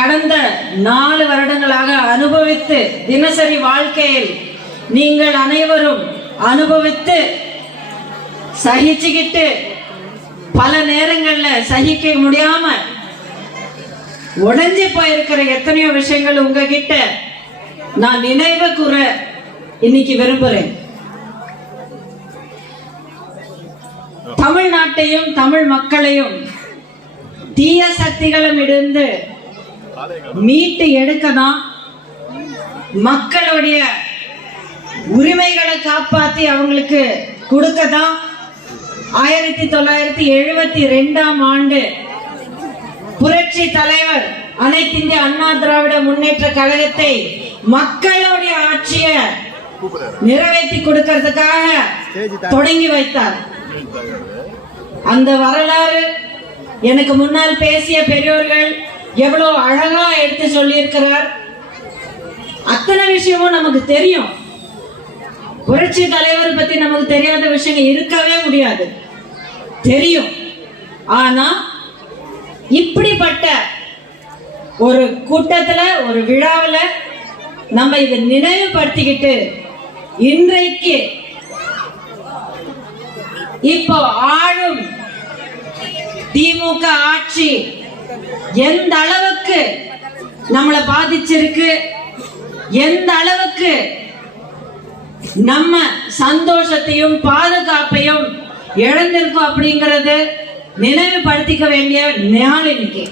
கடந்த நாலு வருடங்களாக அனுபவித்து தினசரி வாழ்க்கையில் நீங்கள் அனைவரும் அனுபவித்து சகிச்சுக்கிட்டு பல நேரங்கள்ல சகிக்க முடியாம உடஞ்சி போயிருக்கிற எத்தனையோ விஷயங்கள் உங்ககிட்ட நான் நினைவு கூற இன்னைக்கு விரும்புறேன். தமிழ்நாட்டையும் தமிழ் மக்களையும் தீய சக்திகளும் இருந்து மீட்டு எடுக்கதான் மக்களுடைய உரிமைகளை காப்பாத்தி அவங்களுக்கு கொடுக்கதான் ஆயிரத்தி தொள்ளாயிரத்தி எழுபத்தி ரெண்டாம் ஆண்டு புரட்சி தலைவர் அனைத்திந்திய அண்ணா திராவிட முன்னேற்ற கழகத்தை மக்களுடைய ஆட்சியை நிறைவேற்றி கொடுக்கறதுக்காக தொடங்கி வைத்தார். அந்த வரலாறு எனக்கு முன்னால் பேசிய பெரியோர்கள் எவ்வளவு அழகா எடுத்து சொல்லியிருக்கிறார். அத்தனை விஷயமும் நமக்கு தெரியும். புரட்சி தலைவர் பத்தி நமக்கு தெரியாத விஷயங்கள் இருக்கவே முடியாது. தெரியும். ஆனா இப்படிப்பட்ட ஒரு கூட்டத்துல ஒரு விழாவில் நம்ம இதை நினைவுபடுத்திக்கிட்டு இன்றைக்கு இப்போ ஆளும் திமுக ஆட்சி எந்த அளவுக்கு நம்மளை பாதிச்சிருக்கு? எந்த அளவுக்கு நம்ம சந்தோஷத்தையும் பாதுகாப்பையும் இழந்திருக்கோம் அப்படிங்கறது நினைவுபடுத்திக்க வேண்டிய நாள் இன்னைக்கு.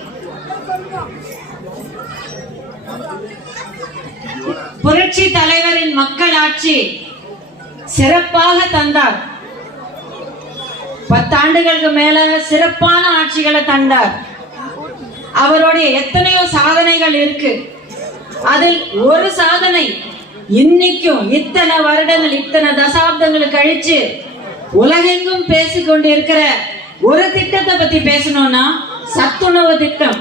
புரட்சி தலைவரின் மக்கள் ஆட்சி சிறப்பாக தந்தார். பத்தாண்டுகளுக்கு மேல சிறப்பான ஆட்சிகளை தந்தார். அவருடைய எத்தனையோ சாதனைகள் இருக்கு. அதில் ஒரு சாதனை இன்னைக்கும் இத்தனை வருடங்கள் இத்தனை தசாப்தங்கள் கழிச்சு உலகெங்கும் பேசிக்கொண்டு கொண்டிருக்கிற ஒரு திட்டத்தை பத்தி பேசணும்னா சத்துணவு திட்டம்.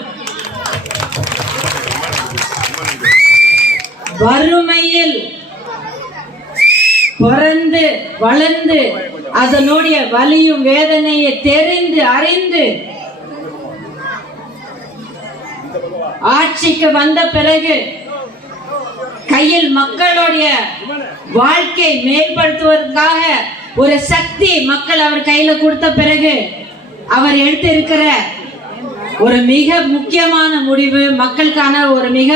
வறுமையில் பிறந்து வளர்ந்து அதனுடைய வலியும் வேதனையை தெரிந்து அறிந்து ஆட்சிக்கு வந்த பிறகு கையில் மக்களுடைய வாழ்க்கை மேம்படுத்துவதற்காக ஒரு சக்தி மக்கள் அவர் கையில கொடுத்த பிறகு அவர் எடுத்திருக்கிற ஒரு மிக முக்கியமான முடிவு மக்களுக்கான ஒரு மிக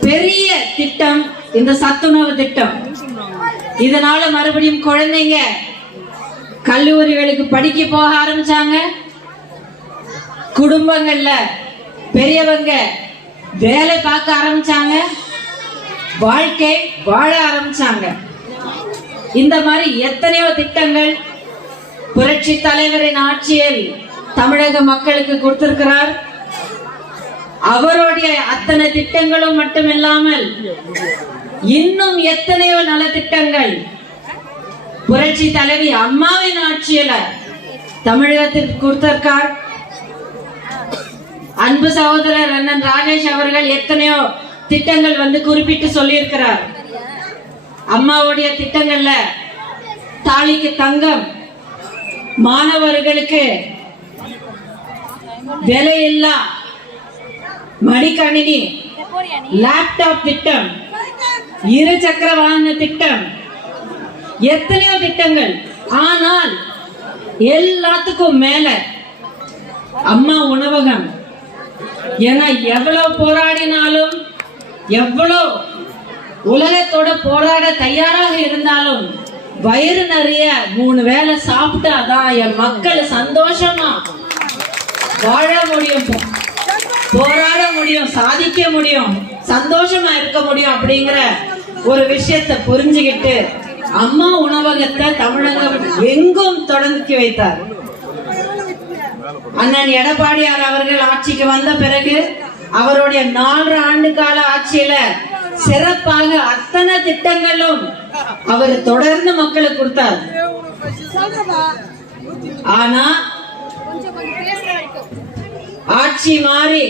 பெரிய திட்டம் இந்த சத்துணவு திட்டம். இதனால மறுபடியும் குழந்தைங்க கல்லூரிகளுக்கு படிக்க போக ஆரம்பிச்சாங்க. குடும்பங்கள்ல பெரியவங்க வேலை பார்க்க ஆரம்பிச்சாங்க. வாழ்க்கை வாழ ஆரம்பிச்சாங்க. இந்த மாதிரி எத்தனையோ திட்டங்கள் புரட்சி தலைவரின் ஆட்சியில் தமிழக மக்களுக்கு கொடுத்திருக்கிறார். அவருடைய அத்தனை திட்டங்களும் மட்டுமில்லாமல் இன்னும் எத்தனையோ நலத்திட்டங்கள் புரட்சி தலைவி அம்மாவின் ஆட்சியில தமிழகத்திற்கு கொடுத்திருக்கார். அன்பு சகோதரர் அண்ணன் ராஜேஷ் அவர்கள் எத்தனையோ திட்டங்கள் வந்து குறிப்பிட்டு சொல்லியிருக்கிறார். அம்மாவுடைய திட்டங்கள்ல தாலிக்கு தங்கம் மாணவர்களுக்கு விலையில்லா மடிக்கணினி லேப்டாப் திட்டம் இரு சக்கர வாகன திட்டம் எத்தனையோ திட்டங்கள். ஆனால் எல்லாத்துக்கும் மேல அம்மா உணவகம் ஏன்னா எவ்வளவு போராடினாலும் எவ்வளவு உலகத்தோட போராட தயாராக இருந்தாலும் வயிறு நிறைய மூணு வேளை சாப்பிட்டாதான் என் மக்கள் சந்தோஷமா வாழ முடியும் போராட முடியும் சாதிக்க முடியும் சந்தோஷமா இருக்க முடியும் அப்படிங்கிற ஒரு விஷயத்தை புரிஞ்சுக்கிட்டு அம்மா உணவகத்தை தமிழகம் எங்கும் தொடங்கி வைத்தார். அண்ணன் எடப்பாடியார் அவர்கள் ஆட்சிக்கு வந்த பிறகு அவருடைய நாலு ஆண்டு கால ஆட்சியில சிறப்பாக அத்தனை திட்டங்களும் அவர் தொடர்ந்து மக்களுக்கு கொடுத்தார். ஆனா ஆட்சி மாறி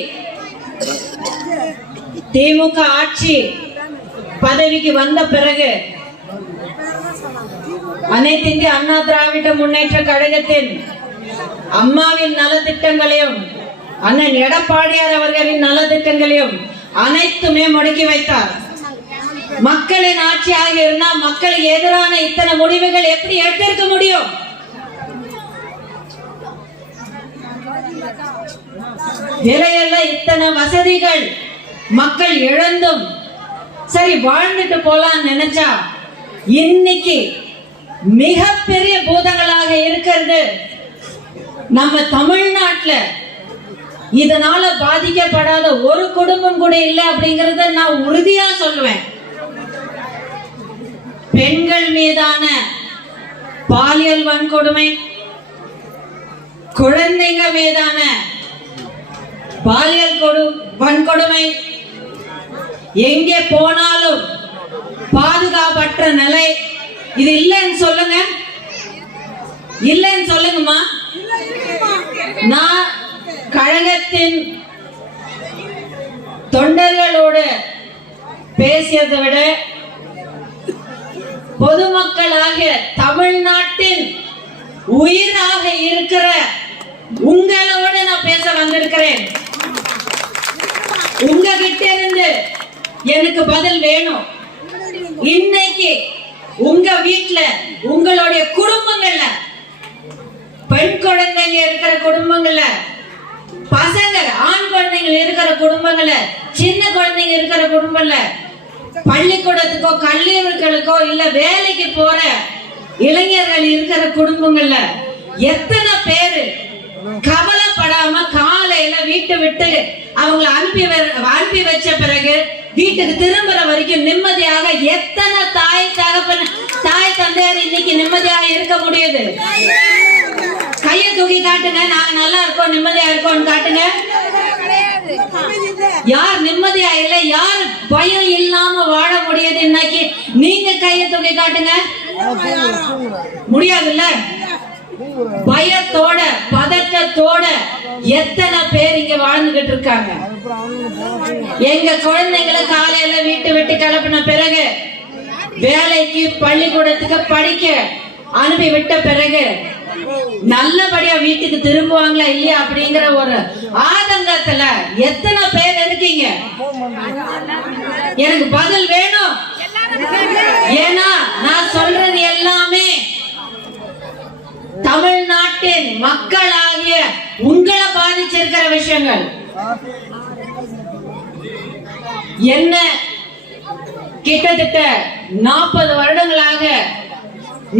திமுக ஆட்சி பதவிக்கு வந்த பிறகு அனைத்து இந்திய அண்ணா திராவிட முன்னேற்ற கழகத்தின் அம்மாவின் நலத்திட்டங்களையும் அண்ணன் எடப்பாடியார் அவர்களின் நலத்திட்டங்களையும் அனைத்துமே முடக்கி வைத்தார். மக்களின் ஆட்சியாக இருந்தா மக்களுக்கு எதிரான இத்தனை முடிவுகள் எப்படி எடுத்திருக்க முடியும்? விலையெல்லாம் இத்தனை வசதிகள் மக்கள் இழந்தும் சரி வாழ்ந்துட்டு போலாம் நினைச்சா இன்னைக்கு மிகப்பெரிய பூதங்களாக இருக்கிறது. நம்ம தமிழ்நாட்டுல இதனால பாதிக்கப்படாத ஒரு குடும்பம் கூட இல்லை அப்படிங்கறத நான் உறுதியா சொல்லுவேன். பெண்கள் மீதான பாலியல் வன்கொடுமை குழந்தைங்க மீதான பாலியல் கொடு வன்கொடுமை எங்கே போனாலும் பாதுகாப்பற்ற நிலை இது இல்லைன்னு சொல்லுங்க. இல்லைன்னு சொல்லுங்கம்மா. நான் கழகத்தின் தொண்டர்களோடு பேசியதை விட பொதுமக்களாக தமிழ்நாட்டின் உயிராக இருக்கிற உங்களோட நான் பேச வந்திருக்கிறேன். உங்ககிட்ட இருந்து எனக்கு பதில் வேணும். இன்னைக்கு உங்க வீட்டுல உங்களுடைய குடும்பங்கள்ல பெண் குழந்தைங்க இருக்கிற குடும்பங்கள்ல பசங்க ஆண் குழந்தைங்க இருக்கிற குடும்பங்கள்ல சின்ன குழந்தைங்க இருக்கிற குடும்பம்ல பள்ளிக்கூடத்துக்கோ கல்லூரிகளுக்கோ இல்ல வேலைக்கு போற இளைஞர்கள் இருக்கிற குடும்பங்கள்ல எத்தனை பேரு கவலைப்படாம காலையில வீட்டை விட்டு அவங்கள அனுப்பி வர- அனுப்பி வச்ச பிறகு வீட்டுக்கு திரும்புற வரைக்கும் நிம்மதியாக எத்தனை தாய் தகப்பன் தாய் தந்தையார் இன்னைக்கு நிம்மதியாக இருக்க முடியுது? கைய தூக்கி காட்டுங்க. நாங்க நல்லா இருக்கோம் நிம்மதியா இருக்கோம் காட்டுங்க. யார் நிம்மதியா இல்ல யார் பயம் இல்லாம வாழ முடியுது இன்னைக்கு. நீங்க கைய தூக்கி காட்டுங்க. முடியாதுல்ல? பயத்தோட பதற்றத்தோட எத்தனை பேர் இங்க வாழ்ந்துகிட்டு இருக்காங்க? எங்க குழந்தைங்களை காலையில வீட்டு விட்டு கிளப்பின பிறகு வேலைக்கு பள்ளிக்கூடத்துக்கு படிக்க அனுப்பி விட்ட பிறகு நல்லபடியா வீட்டுக்கு திரும்புவாங்களா இல்லையா அப்படிங்கிற ஒரு ஆதங்கத்துல எத்தனை பேர் இருக்கீங்க? எனக்கு பதில் வேணும். ஏன்னா நான் சொல்றது எல்லாமே தமிழ்நாட்டின் மக்களாகிய உங்களை பாதிச்சிருக்கிற விஷயங்கள். என்ன கிட்டத்தட்ட நாற்பது வருடங்களாக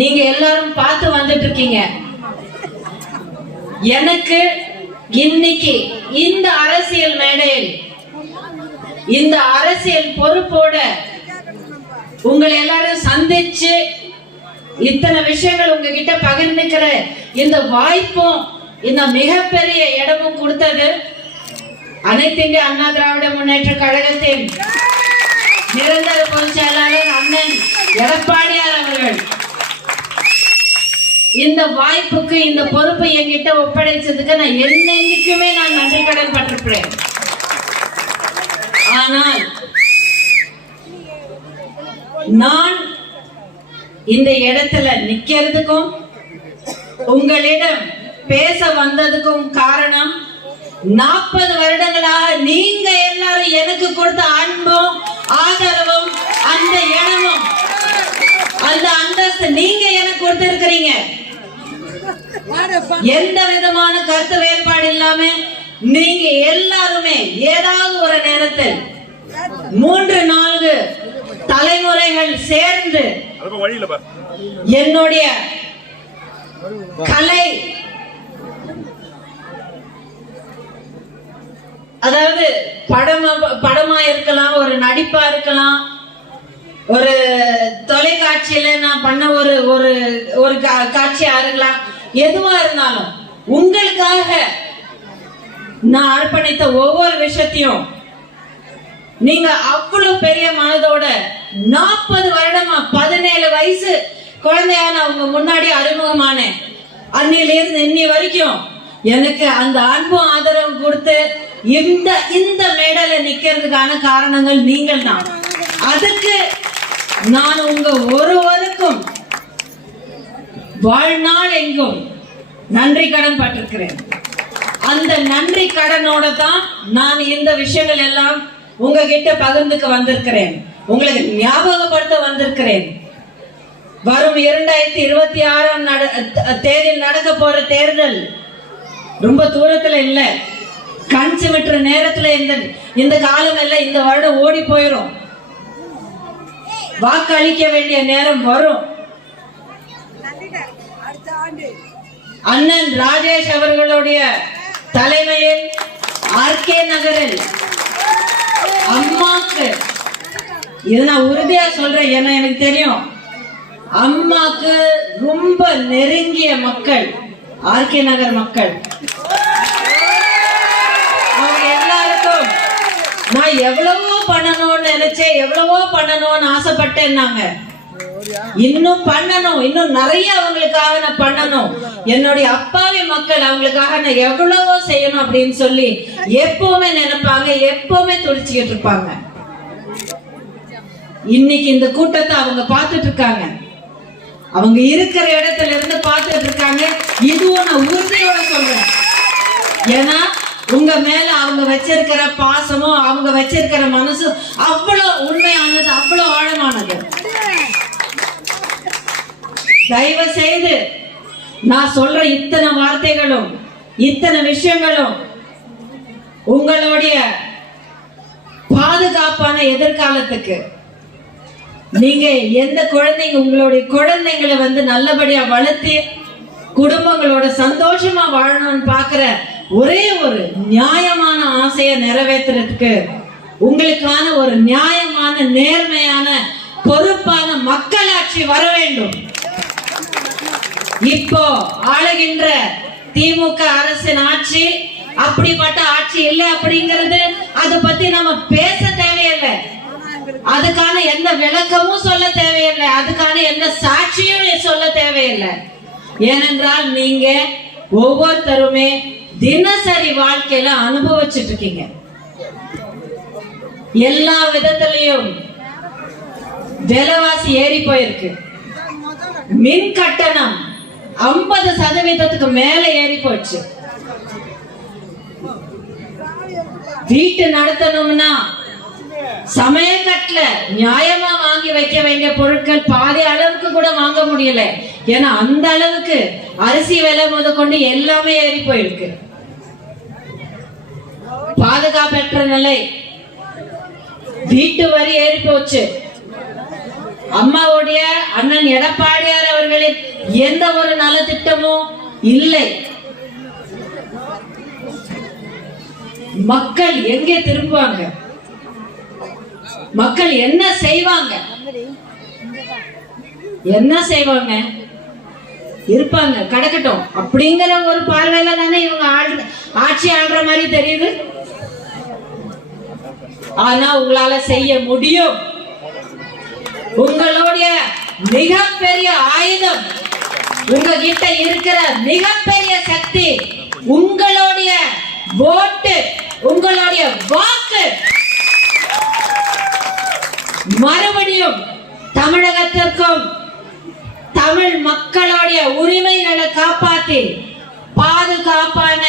நீங்க எல்லாரும் பார்த்து வந்துட்டு இருக்கீங்க. எனக்கு இன்னைக்கு இந்த அரசியல் மேடையில் இந்த அரசியல் பொறுப்போட உங்களை எல்லாரும் சந்திச்சு இத்தனை விஷயங்கள் உங்ககிட்ட பகிர்ந்துக்கிற இந்த வாய்ப்பும் இந்த மிகப்பெரிய இடமும் கொடுத்தது அனைத்து இந்திய அண்ணா திராவிட முன்னேற்ற கழகத்தின் நிரந்தர பொதுச் செயலாளர் அண்ணன் எடப்பாடியார் அவர்கள். இந்த வாய்ப்புக்கு இந்த பொறுப்பை என்கிட்ட ஒப்படைச்சதுக்கு நான் என்னைக்குமே நான் நன்றி கடன் பட்டிருக்கிறேன். ஆனால் நான் இந்த இடத்துல நிக்கிறதுக்கும் உங்களிடம் பேச வந்ததுக்கும் காரணம் நாற்பது வருடங்களாக நீங்க எல்லாரும் எனக்கு கொடுத்த அன்பும் ஆதரவும் அந்த இடமும் அந்த அந்தஸ்து நீங்க எனக்கு கொடுத்திருக்கிறீங்க. எந்த விதமான கருத்து வேறுபாடு இல்லாம நீங்க எல்லாருமே ஏதாவது ஒரு நேரத்தில் மூன்று நான்கு தலைமுறைகள் சேர்ந்து என்னுடைய கலை அதாவது படமா படமா இருக்கலாம் ஒரு நடிப்பா இருக்கலாம் ஒரு தொலைக்காட்சியில நான் பண்ண ஒரு ஒரு ஒரு கா- காட்சியா இருக்கலாம். எதுவா இருந்தாலும் உங்களுக்காக நான் அர்ப்பணித்த ஒவ்வொரு விஷயத்தையும் நீங்க அவ்வளவு பெரிய மனதோட நாற்பது வருடமா பதினேழு வயசு குழந்தையா நான் உங்க முன்னாடி அறிமுகமானேன் அன்னில இன்னி வரைக்கும் எனக்கு அந்த அன்பும் ஆதரவும் கொடுத்து இந்த இந்த மேடல நிக்கிறதுக்கான காரணங்கள் நீங்கள் தான் அதுக்கு நான் உங்க ஒருவருக்கும் வாழ்நாள் எங்கும் நன்றி கடன் பட்டிருக்கிறேன். அந்த நன்றி கடனோட தான் நான் இந்த விஷயங்கள் எல்லாம் உங்ககிட்ட பகிர்ந்துக்க வந்திருக்கிறேன். உங்களுக்கு ஞாபகப்படுத்த வந்திருக்கிறேன். வரும் இரண்டாயிரத்தி இருபத்தி ஆறாம் நட தேதியில் நடக்க போற தேர்தல் ரொம்ப தூரத்துல இல்ல. கண் சிமிட்டுற நேரத்துல இந்த இந்த காலம் எல்லாம் இந்த வருடம் ஓடி போயிடும் வாக்களிக்க வேண்டிய நேரம் வரும். அண்ணன் ராஜேஷ் அவர்களுடைய தலைமையில் ஆர்கே நகரில் அம்மாக்கு இது நான் உறுதியா சொல்றேன் ஏன்னா எனக்கு தெரியும். அம்மாக்கு ரொம்ப நெருங்கிய மக்கள் ஆர்கே நகர் மக்கள். அவங்க எல்லாருக்கும் நான் எவ்வளவோ பண்ணணும்னு நினைச்சேன் எவ்வளவோ பண்ணணும்னு ஆசைப்பட்டேன்னாங்க. இன்னும் பண்ணணும். இன்னும் நிறைய அவங்களுக்காக நான் பண்ணணும். என்னுடைய அப்பாவி மக்கள் அவங்களுக்காக நான் எவ்வளவோ செய்யணும் அப்படின்னு சொல்லி எப்பவுமே நினைப்பாங்க. எப்பவுமே துடிச்சுக்கிட்டு இருப்பாங்க. இன்னைக்கு இந்த கூட்டத்தை அவங்க பார்த்துட்டு இருக்காங்க. அவங்க இருக்கிற இடத்துல இருந்து பார்த்துட்டு இருக்காங்க. இதுவும் நான் உறுதியோட சொல்றேன். ஏன்னா உங்க மேல அவங்க வச்சிருக்கிற பாசமும் அவங்க வச்சிருக்கிற மனசும் அவ்வளவு உண்மையானது அவ்வளவு ஆழமானது. தயவு செய்து நான் சொல்ற இத்தனை வார்த்தைகளும் இத்தனை விஷயங்களும் உங்களுடைய பாதுகாப்பான எதிர்காலத்துக்கு நீங்க எந்த குழந்தைங்க உங்களுடைய குழந்தைங்களை வந்து நல்லபடியா வளர்த்து குடும்பங்களோட சந்தோஷமா வாழணும்னு பாக்குற ஒரே ஒரு நியாயமான ஆசையை நிறைவேற்றுறதுக்கு உங்களுக்கான ஒரு நியாயமான நேர்மையான பொறுப்பான மக்களாட்சி வர வேண்டும். இப்போ ஆளுகின்ற திமுக அரசின் ஆட்சி அப்படிப்பட்ட ஆட்சி இல்லை அப்படிங்கிறது அதை பத்தி நம்ம பேச தேவையில்லை. அதுக்கான எந்த விளக்கமும் சொல்ல தேவையில்லை. அதுக்கான எந்த சாட்சியும் சொல்ல தேவையில்லை. ஏனென்றால் நீங்க ஒவ்வொருத்தருமே தினசரி வாழ்க்கையில அனுபவிச்சுட்டு இருக்கீங்க. எல்லா விதத்திலையும் விலைவாசி ஏறி போயிருக்கு. மின் கட்டணம் ஐம்பது சதவீதத்துக்கு மேல ஏறி போச்சு. வீட்டு நடத்தணும்னா சமயக்கட்டுல நியாயமா வாங்கி வைக்க வேண்டிய பொருட்கள் பாதி அளவுக்கு கூட வாங்க முடியல. ஏன்னா அந்த அளவுக்கு அரிசி விலை முதற்கொண்டு எல்லாமே ஏறி போயிருக்கு. பாதுகாப்பற்ற நிலை. வீட்டு வரி ஏறி போச்சு. அம்மாவுடைய அண்ணன் எடப்பாடியார் அவர்களின் எந்த ஒரு நலத்திட்டமும் இல்லை. மக்கள் எங்கே திரும்புவாங்க? மக்கள் என்ன செய்வாங்க? என்ன செய்வாங்க? இருப்பாங்க கிடக்கட்டும். அப்படிங்கிற ஒரு பார்வையில தானே இவங்க ஆள் ஆட்சி ஆள்ற மாதிரி தெரியுது. ஆனா உங்களால செய்ய முடியும். உங்களுடைய மிகப்பெரிய ஆயுதம் உங்ககிட்ட இருக்கிற மிகப்பெரிய சக்தி உங்களுடைய ஓட்டு உங்களுடைய வாக்கு. மறுபடியும் தமிழகத்திற்கும் தமிழ் மக்களுடைய உரிமைகளை காப்பாத்தி பாதுகாப்பான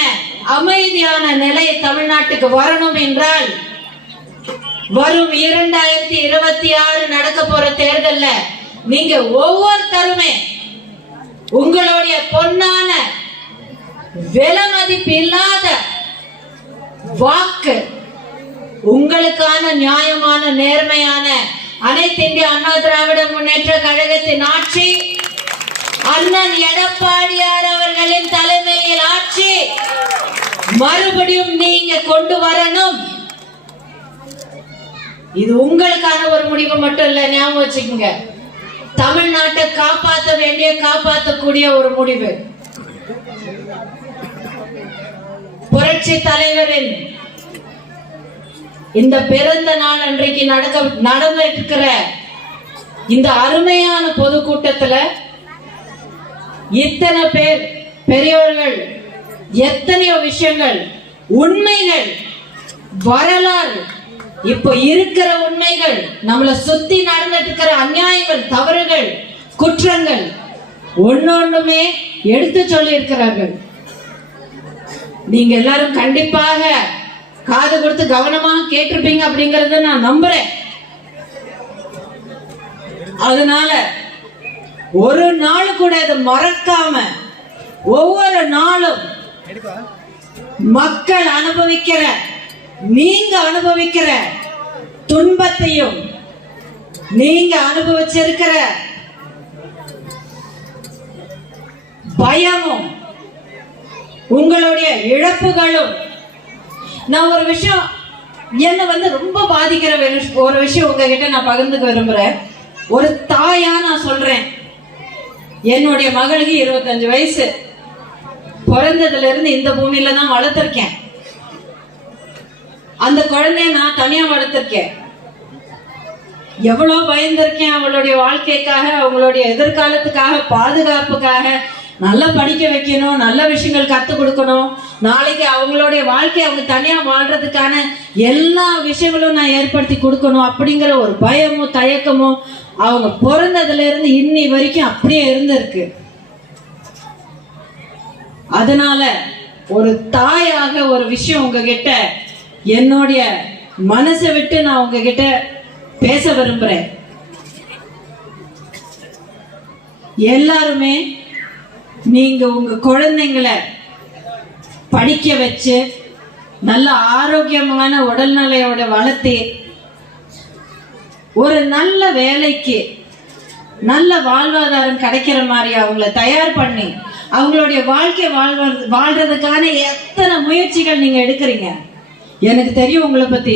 அமைதியான நிலை தமிழ்நாட்டுக்கு வரணும் என்றால் வரும் இரண்டாயிரத்தி இருபத்தி ஆறு நடக்க போற தேர்தல்ல நீங்க ஒவ்வொருத்தருமே உங்களுடைய பொன்னான விலை மதிப்பு இல்லாத வாக்கு உங்களுக்கான நியாயமான நேர்மையான அனைத்து இந்திய அண்ணா திராவிட முன்னேற்ற கழகத்தின் ஆட்சி அண்ணன் எடப்பாடியார் அவர்களின் தலைமையில் ஆட்சி மறுபடியும் நீங்க கொண்டு வரணும். இது உங்களுக்கான ஒரு முடிவு மட்டும் இல்ல ஞாபகம் வச்சுக்கோங்க. தமிழ்நாட்டை காப்பாற்ற வேண்டிய காப்பாற்றக்கூடிய ஒரு முடிவு. புரட்சி தலைவரின் இந்த பிறந்த நாள் அன்றைக்கு நடக்க நடந்துட்டு இருக்கிற இந்த அருமையான பொதுக்கூட்டத்துல இத்தனை பேர் பெரியவர்கள் எத்தனையோ விஷயங்கள் உண்மைகள் வரலாறு இப்போ இருக்கிற உண்மைகள் நம்மளை சுத்தி நடந்துட்டு இருக்கிற அநியாயங்கள் தவறுகள் குற்றங்கள் ஒன்னொண்ணுமே எடுத்து சொல்லி இருக்கிறார்கள் நீங்க எல்லாரும் கண்டிப்பாக காது கொடுத்து கவனமா கேட்டிருப்பீங்க அப்படிங்கறத நான் நம்புறேன். அதனால ஒரு நாள் கூட இதை மறக்காம ஒவ்வொரு நாளும் மக்கள் அனுபவிக்கிற நீங்க அனுபவிக்கிற துன்பத்தையும் நீங்க அனுபவிச்சிருக்கிற பயமும் உங்களுடைய இழப்புகளும். நான் ஒரு விஷயம் என்னை வந்து ரொம்ப பாதிக்கிற ஒரு விஷயம் உங்ககிட்ட நான் பகிர்ந்துக்க விரும்புறேன். ஒரு தாயா நான் சொல்றேன். என்னுடைய மகளுக்கு இருபத்தஞ்சு வயசு. பிறந்ததுல இருந்து இந்த பூமியில தான் வளர்த்துருக்கேன். அந்த குழந்தைய நான் தனியா வளர்த்திருக்கேன். எவ்வளவு பயந்திருக்கேன் அவளுடைய வாழ்க்கைக்காக அவங்களுடைய எதிர்காலத்துக்காக பாதுகாப்புக்காக. நல்லா படிக்க வைக்கணும் நல்ல விஷயங்கள் கற்றுக் கொடுக்கணும். நாளைக்கு அவங்களுடைய வாழ்க்கை அவங்க தனியா வாழ்றதுக்கான எல்லா விஷயங்களும் நான் ஏற்படுத்தி கொடுக்கணும் அப்படிங்கிற ஒரு பயமும் தயக்கமும் அவங்க பிறந்ததுல இருந்து இன்னி வரைக்கும் அப்படியே இருந்திருக்கு. அதனால ஒரு தாயாக ஒரு விஷயம் உங்ககிட்ட என்னுடைய மனசை விட்டு நான் உங்ககிட்ட பேச விரும்புறேன். எல்லாருமே நீங்க உங்க குழந்தைங்களை படிக்க வச்சு நல்ல ஆரோக்கியமான உடல்நிலையோட வளர்த்து ஒரு நல்ல வேலைக்கு நல்ல வாழ்வாதாரம் கிடைக்கிற மாதிரி அவங்கள தயார் பண்ணி அவங்களுடைய வாழ்க்கை வாழ்வது வாழ்றதுக்கான எத்தனை முயற்சிகள் நீங்க எடுக்கிறீங்க? எனக்கு தெரியும் உங்களை பத்தி.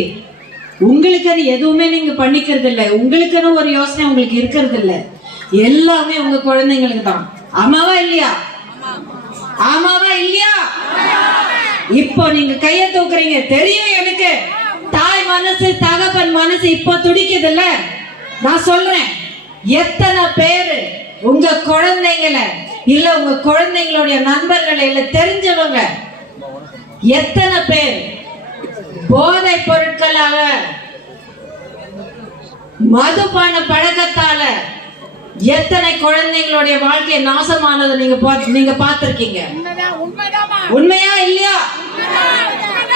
உங்களுக்கு அது எதுவுமே நீங்க பண்ணிக்கிறது இல்லை உங்களுக்குன்னு ஒரு யோசனை உங்களுக்கு இருக்கிறது இல்ல எல்லாமே உங்க குழந்தைங்களுக்கு தான். ஆமாவா இல்லையா? ஆமாவா இல்லையா? இப்போ நீங்க கைய தூக்குறீங்க. தெரியும் எனக்கு. தாய் மனசு தகப்பன் மனசு இப்போ துடிக்குது இல்ல நான் சொல்றேன். எத்தனை பேரு உங்க குழந்தைங்களை இல்ல உங்க குழந்தைங்களுடைய நண்பர்களை இல்ல தெரிஞ்சவங்க எத்தனை பேர் போதை பொருட்களால மதுபான பழக்கத்தால எத்தனை குழந்தைங்களுடைய வாழ்க்கை நாசமானது நீங்க நீங்க பார்த்திருக்கீங்க? உண்மையா இல்லையா?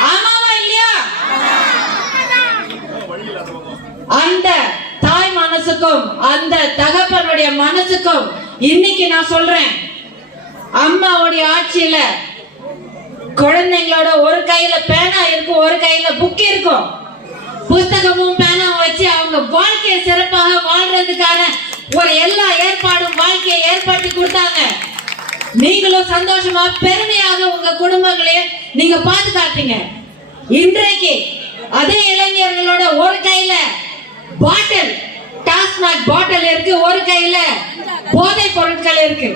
ஆமாவா இல்லையா? அந்த தாய் மனசுக்கும் அந்த தகப்பனுடைய மனசுக்கும் இன்னைக்கு நான் சொல்றேன் அம்மாவுடைய ஆட்சியில குழந்தைங்களோட ஒரு கையில பேனா இருக்கும் ஒரு கையில புக் இருக்கும். புஸ்தகமும் பேனாவும் வச்சு அவங்க வாழ்க்கையை சிறப்பாக வாழ்றதுக்கான ஒரு எல்லா ஏற்பாடும் வாழ்க்கையை ஏற்படுத்தி கொடுத்தாங்க. நீங்களும் சந்தோஷமா பெருமையாக உங்க குடும்பங்களையே நீங்க பாதுகாத்தீங்க இன்றைக்கு அதே இளைஞர்களோட ஒரு கையில பாட்டில் டாஸ்மாக் பாட்டில் இருக்கு ஒரு கையில போதை பொருட்கள் இருக்கு.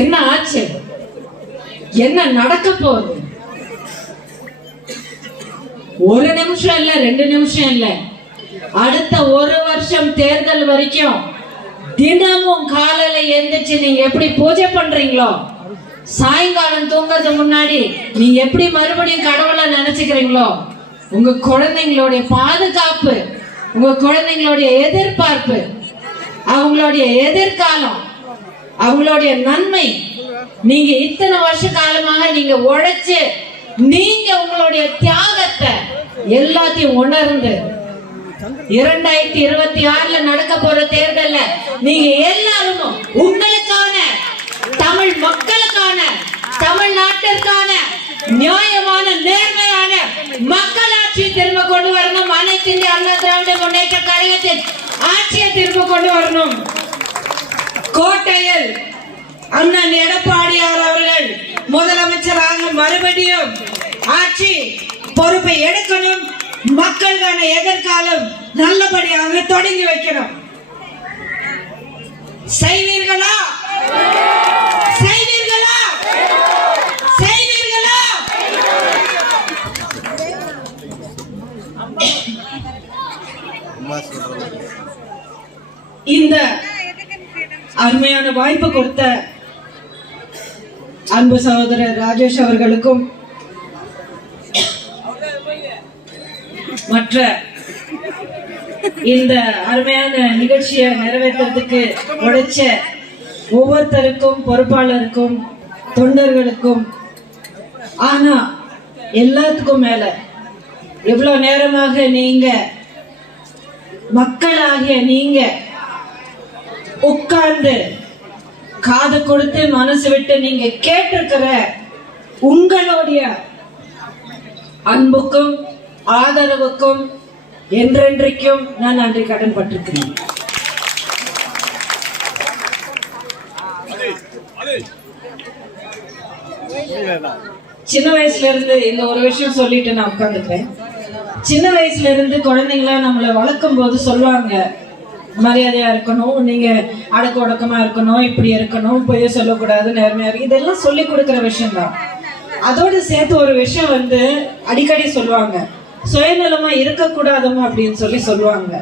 என்ன ஆச்சு? என்ன நடக்க போகுது? ஒரு நிமிஷம் இல்ல ரெண்டு நிமிஷம் இல்ல. அடுத்த ஒரு வருஷம் தேர்தல் வரைக்கும் தினமும் காலையில எந்திரிச்சு நீங்க எப்படி பூஜை பண்றீங்களோ சாயங்காலம் தூங்கறது முன்னாடி நீங்க எப்படி மறுபடியும் கடவுளை நினைச்சுக்கிறீங்களோ உங்க குழந்தைங்களுடைய பாதுகாப்பு உங்க குழந்தைங்களுடைய எதிர்பார்ப்பு அவங்களுடைய எதிர்காலம் அவங்களுடைய நன்மை நீங்க இத்தனை வருஷ காலமாக நீங்க உழைச்சு நீங்க உங்களுடைய தியாகத்தை எல்லாத்தையும் உணர்ந்து இரண்டாயிரத்தி இருபத்தி ஆறுல நடக்க போற தேர்தல்ல நீங்க எல்லாரும் உங்களுக்கான தமிழ் மக்களுக்கான தமிழ்நாட்டிற்கான நியாயமான நேர்மையான மக்களாட்சி திரும்ப கொண்டு வரணும். அனைத்து இந்திய அண்ணா திராவிட முன்னேற்ற கழகத்தின் ஆட்சியை திரும்ப கொண்டு வரணும். கோட்டையில் அண்ணன் எடப்பாடியார் அவர்கள் முதலமைச்சராக மறுபடியும் ஆட்சி பொறுப்பை எடுக்கணும். மக்களுக்கான எதிர்காலம் நல்லபடியாக தொடங்கி வைக்கணும். செய்வீர்களா? செய்வீர்களா? செய்வீர்களா? இந்த அருமையான வாய்ப்பு கொடுத்த அன்பு சகோதரர் ராஜேஷ் அவர்களுக்கும் மற்ற இந்த அருமையான நிகழ்ச்சியை நிறைவேற்றுறதுக்கு உழைச்ச ஒவ்வொருத்தருக்கும் பொறுப்பாளருக்கும் தொண்டர்களுக்கும் ஆனா எல்லாத்துக்கும் மேல எவ்வளவு நேரமாக நீங்க மக்களாகிய நீங்க உட்கார்ந்து காது கொடுத்து மனசு விட்டு நீங்க கேட்டிருக்கிற உங்களுடைய அன்புக்கும் ஆதரவுக்கும் என்றென்றைக்கும் நான் நன்றி கடன் பட்டிருக்கிறேன். சின்ன வயசுல இருந்து இந்த ஒரு விஷயம் சொல்லிட்டு நான் உட்காந்துக்கிறேன் சின்ன வயசுல இருந்து குழந்தைங்களா நம்மளை வளர்க்கும் போது சொல்லுவாங்க மரியாதையா இருக்கணும் நீங்க அடக்க ஒடக்கமா இருக்கணும் இப்படி இருக்கணும் பொய்ய சொல்லக்கூடாது நேர்மையா இருக்கு இதெல்லாம் சொல்லி கொடுக்கிற விஷயம் தான் அதோட சேர்த்து ஒரு விஷயம் வந்து அடிக்கடி சொல்லுவாங்க. சுயநலமா இருக்கக்கூடாதுமா அப்படின்னு சொல்லி சொல்லுவாங்க.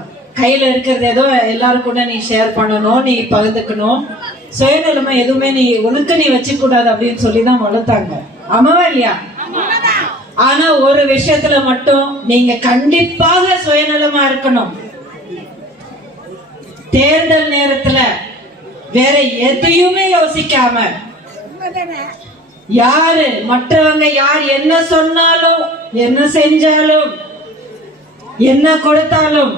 கையில இருக்கிறது ஏதோ எல்லாரும் கூட நீ ஷேர் பண்ணணும் நீ பகிர்ந்துக்கணும். சுயநலமா எதுவுமே நீ உனக்கு நீ வச்சுக்க கூடாது அப்படின்னு சொல்லி தான் வளர்த்தாங்க. ஆமாவா இல்லையா? ஆனா ஒரு விஷயத்துல மட்டும் நீங்க கண்டிப்பாக சுயநலமா இருக்கணும். தேர்தல் நேரத்துல வேற எதையுமே யோசிக்காம யாரு மற்றவங்க யார் என்ன சொன்னாலும் என்ன செஞ்சாலும் என்ன கொடுத்தாலும்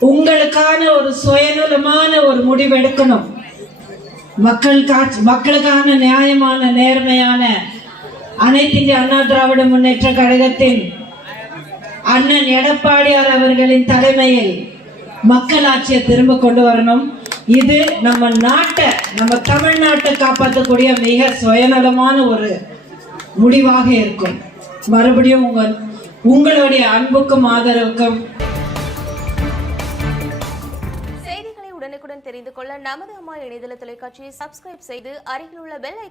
உங்களுக்கான ஒரு சுயநலமான ஒரு முடிவு எடுக்கணும். மக்கள் காட்சி மக்களுக்கான நியாயமான நேர்மையான அனைத்து இந்திய அண்ணா திராவிட முன்னேற்ற கழகத்தின் அண்ணன் எடப்பாடியார் அவர்களின் தலைமையில் மக்களாட்சியை திரும்ப கொண்டு வரணும். இது நம்ம நாட்டை நம்ம தமிழ்நாட்டை காப்பாற்றக்கூடிய மிக சுயநலமான ஒரு முடிவாக இருக்கும். மறுபடியும் உங்கள் உங்களுடைய அன்புக்கும் ஆதரவுக்கும் செய்திகளை உடனுக்குடன் தெரிந்து கொள்ள நமது அம்மா இணையதள தொலைக்காட்சியை சப்ஸ்கிரைப் செய்து அருகில் உள்ள பெல் ஐக்கான்